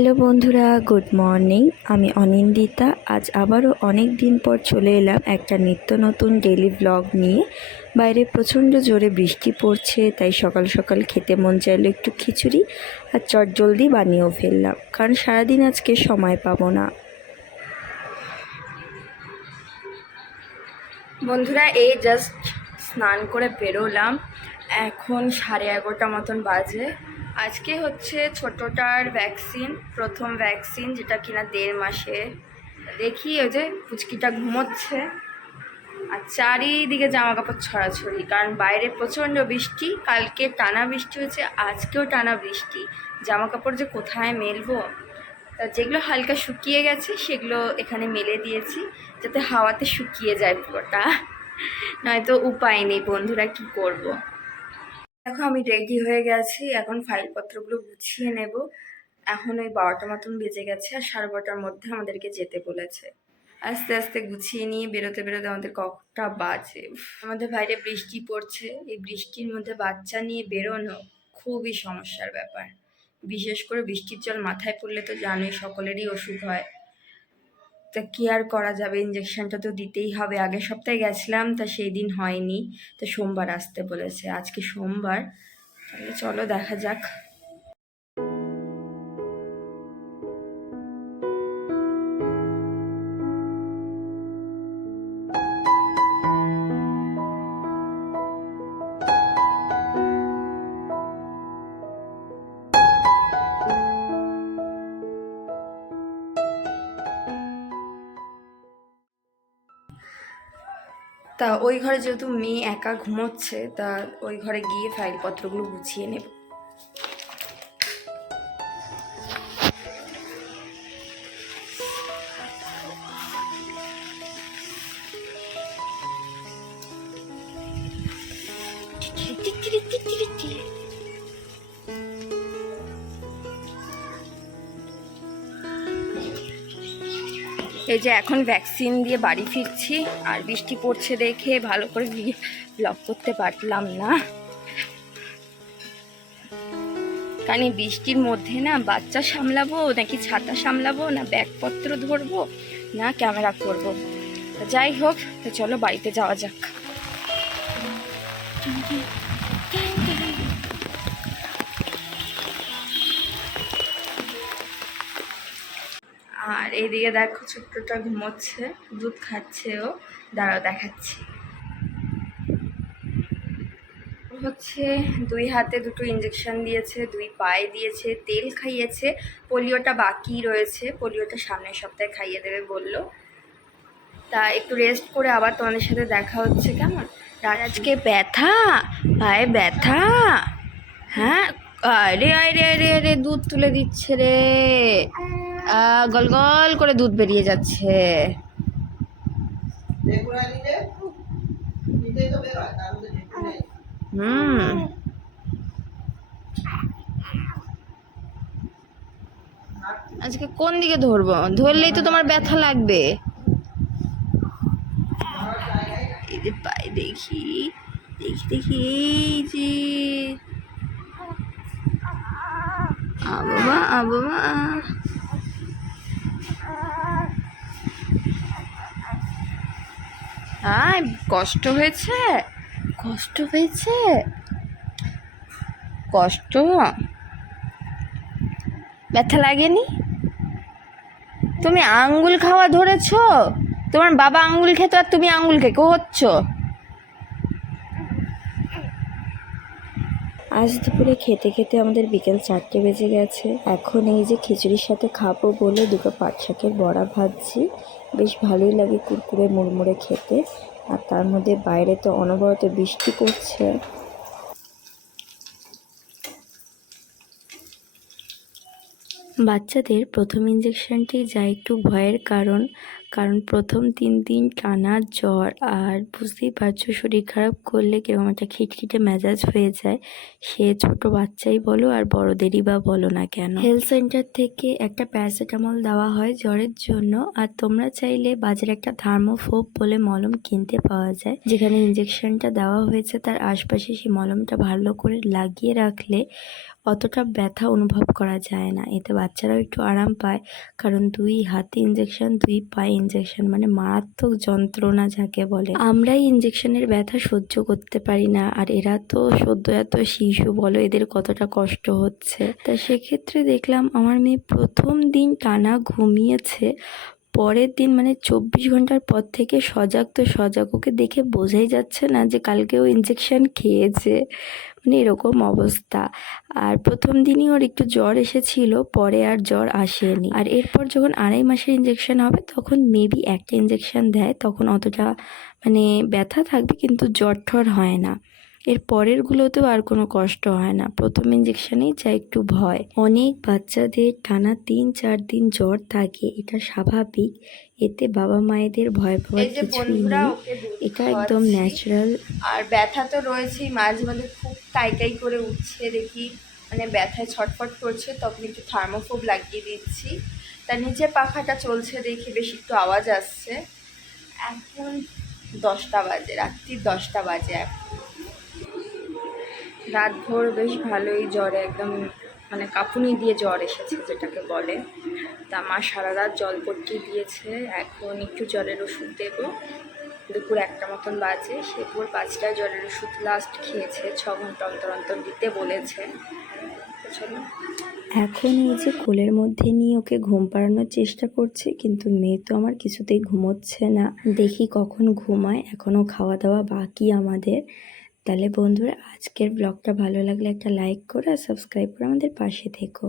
Hello বন্ধুরা, good morning. আমি অনিন্দিতা। আজ আবারও অনেক দিন পর চলে এলাম একটা নিত্য নতুন ডেলি ব্লগ নিয়ে। বাইরে প্রচণ্ড জোরে বৃষ্টি পড়ছে, তাই সকাল সকাল খেতে মন চাইলো একটু খিচুড়ি, আর চটজলদি বানিয়েও ফেললাম, কারণ সারাদিন আজকে সময় পাবো না। বন্ধুরা, এই জাস্ট স্নান করে বেরোলাম, এখন 11:30 মতন বাজে। আজকে হচ্ছে ছোটোটার ভ্যাকসিন, প্রথম ভ্যাকসিন, যেটা কিনা 1.5 মাসে। দেখি ওই যে পুচকিটা ঘুমোচ্ছে, আর চারিদিকে জামা কাপড় ছড়াছড়ি, কারণ বাইরে প্রচণ্ড বৃষ্টি। কালকে টানা বৃষ্টি হয়েছে, আজকেও টানা বৃষ্টি। জামা কাপড় যে কোথায় মেলবো, তা যেগুলো হালকা শুকিয়ে গেছে সেগুলো এখানে মেলে দিয়েছি, যাতে হাওয়াতে শুকিয়ে যায় পুরোটা, নয়তো উপায় নেই বন্ধুরা, কি করব। দেখো আমি রেডি হয়ে গেছি, এখন ফাইলপত্রগুলো গুছিয়ে নেব। এখন ওই 12টা মতন বেজে গেছে, আর 12:30টার মধ্যে আমাদেরকে যেতে বলেছে। আস্তে আস্তে গুছিয়ে নিয়ে বেরোতে বেরোতে আমাদের কটা বাজে। আমাদের বাইরে বৃষ্টি পড়ছে, এই বৃষ্টির মধ্যে বাচ্চা নিয়ে বেরোনো খুবই সমস্যার ব্যাপার। বিশেষ করে বৃষ্টির জল মাথায় পড়লে তো জানোই সকলেরই অসুখ হয়। তা কি আর করা যাবে, ইঞ্জেকশনটা তো দিতেই হবে। আগের সপ্তাহে গেছিলাম, তা সেই দিন হয়নি, তো সোমবার আসতে বলেছে। আজকে সোমবার, তাহলে চলো দেখা যাক। তা ওই ঘরে যেহেতু মেয়ে একা ঘুমোচ্ছে, তা ওই ঘরে গিয়ে ফাইলপত্রগুলো গুছিয়ে নেব। এই যে এখন ভ্যাকসিন দিয়ে বাড়ি ফিরছি, আর বৃষ্টি পড়ছে দেখে ভালো করে ব্লগ করতে পারলাম না, কারণ এই বৃষ্টির মধ্যে না বাচ্চা সামলাবো নাকি ছাতা সামলাবো, না ব্যাগপত্র ধরবো, না ক্যামেরা করবো। যাই হোক, তো চলো বাড়িতে যাওয়া যাক। আর এইদিকে দেখো ছোট্টটা ঘুমোচ্ছে, দুধ খাচ্ছে ও। দাঁড়াও দেখাচ্ছি। হচ্ছে 2 হাতে 2টো ইঞ্জেকশন দিয়েছে, 2 পায়ে দিয়েছে, তেল খাইয়েছে। পোলিওটা বাকি রয়েছে, পোলিওটা সামনের সপ্তাহে খাইয়ে দেবে বললো। তা একটু রেস্ট করে আবার তোমাদের সাথে দেখা হচ্ছে, কেমন? আজকে ব্যথা, পায়ে ব্যথা। হ্যাঁ, আরে আরে আরে আরে, দুধ তুলে দিচ্ছে রে, গল গল করে দুধ বেরিয়ে যাচ্ছে। আজকে কোন দিকে ধরবো? ধরলেই তো তোমার ব্যথা লাগবে। এই যে পায়ে দেখি দেখি দেখি, এই যে বাবা বাবা, কষ্ট হয়েছে, কষ্ট হয়েছে, কষ্ট, ব্যথা লাগেনি? তুমি আঙ্গুল খাওয়া ধরেছো? তোমার বাবা আঙ্গুল খেতো আর তুমি আঙ্গুল খেকো হচ্ছ। আজ দুপুরে খেতে খেতে আমাদের বিকেল 4টে বেজে গেছে। এখন এই যে খিচুড়ির সাথে খাবো বলে 2টো পাট শাকের বড়া ভাজছি। বেশ ভালোই লাগে কুরকুরে মুড়মুড়ে খেতে, আর তার মধ্যে বাইরে তো অনবরত বৃষ্টি পড়ছে। বাচ্চাদের প্রথম ইঞ্জেকশনটি যা একটু ভয়ের কারণ, কারণ প্রথম 3 দিন টানা জ্বর, আর বুঝতেই পারছো শরীর খারাপ করলে কিরকম একটা খিটখিটে মেজাজ হয়ে যায়, সে ছোট বাচ্চাই বলো আর বড়দেরই বা বলো না কেন। হেলথ সেন্টার থেকে একটা প্যারাসিটামল দেওয়া হয় জ্বরের জন্য, আর তোমরা চাইলে বাজারে একটা থার্মোফোব বলে মলম কিনতে পাওয়া যায়, যেখানে ইঞ্জেকশনটা দেওয়া হয়েছে তার আশপাশে সেই মলমটা ভালো করে লাগিয়ে রাখলে অতটা ব্যথা অনুভব করা যায় না। এতে বাচ্চারাও একটু আরাম পায়, কারণ 2 হাতে ইঞ্জেকশন, 2 পায়ে ইঞ্জেকশন, মানে মারাত্মক যন্ত্রণা যাকে বলে। আমরাই ইঞ্জেকশনের ব্যথা সহ্য করতে পারি না, আর এরা তো সদ্য এত শিশু, বলো এদের কতটা কষ্ট হচ্ছে। তা সেক্ষেত্রে দেখলাম আমার মেয়ে প্রথম দিন টানা ঘুমিয়েছে, পরের দিন মানে 24 ঘন্টার পর থেকে সজাগ তো সজাগ, ওকে দেখে বোঝাই যাচ্ছে না যে কালকেও ইঞ্জেকশন খেয়েছে, মানে এরকম অবস্থা। আর প্রথম দিনই ওর একটু জ্বর এসেছিল, পরে আর জ্বর আসেনি। আর এরপর যখন 2.5 মাসের ইঞ্জেকশন হবে তখন মেবি একটা ইঞ্জেকশন দেয়, তখন অতটা মানে ব্যথা থাকবে কিন্তু জ্বর ঠর হয় না। এর পরেরগুলোতেও আর কোনো কষ্ট হয় না, প্রথম ইঞ্জেকশনেই যা একটু ভয়। অনেক বাচ্চাদের টানা 3-4 দিন জ্বর থাকে, এটা স্বাভাবিক, এতে বাবা মায়েদের ভয় পাওয়ার কিছুই নেই, এটা একদম ন্যাচারাল। আর ব্যথা তো রয়েছেই, মাঝে মাঝে খুব কাই করে উঠছে দেখি, মানে ব্যথায় ছটফট করছে, তখন একটু থার্মোফোব লাগিয়ে দিচ্ছি। তার নিচে পাখাটা চলছে দেখি বেশ একটু আওয়াজ আসছে। এখন 10টা বাজে, রাত্রির 10টা বাজে এখন। রাতভর বেশ ভালোই জ্বরে একদম, মানে কাঁপুনি দিয়ে জ্বর এসেছে যেটাকে বলে। তা মা সারা রাত জলপট্টি দিয়েছে, এখন একটু জ্বরের ওষুধ দেবো। দুপুর 1টা মতন বাজে, সে ভোর 5টায় জ্বরের ওষুধ লাস্ট খেয়েছে, 6 ঘন্টা অন্তর অন্তর দিতে বলেছে। চলো এখন এই যে কোলের মধ্যে নিয়ে ওকে ঘুম পাড়ানোর চেষ্টা করছে, কিন্তু মেয়ে তো আমার কিছুতেই ঘুমোচ্ছে না, দেখি কখন ঘুমায়, এখনও খাওয়া দাওয়া বাকি আমাদের। তাহলে বন্ধুরা, আজকের ব্লগটা ভালো লাগলে একটা লাইক করে আর সাবস্ক্রাইব করে আমাদের পাশে থেকো।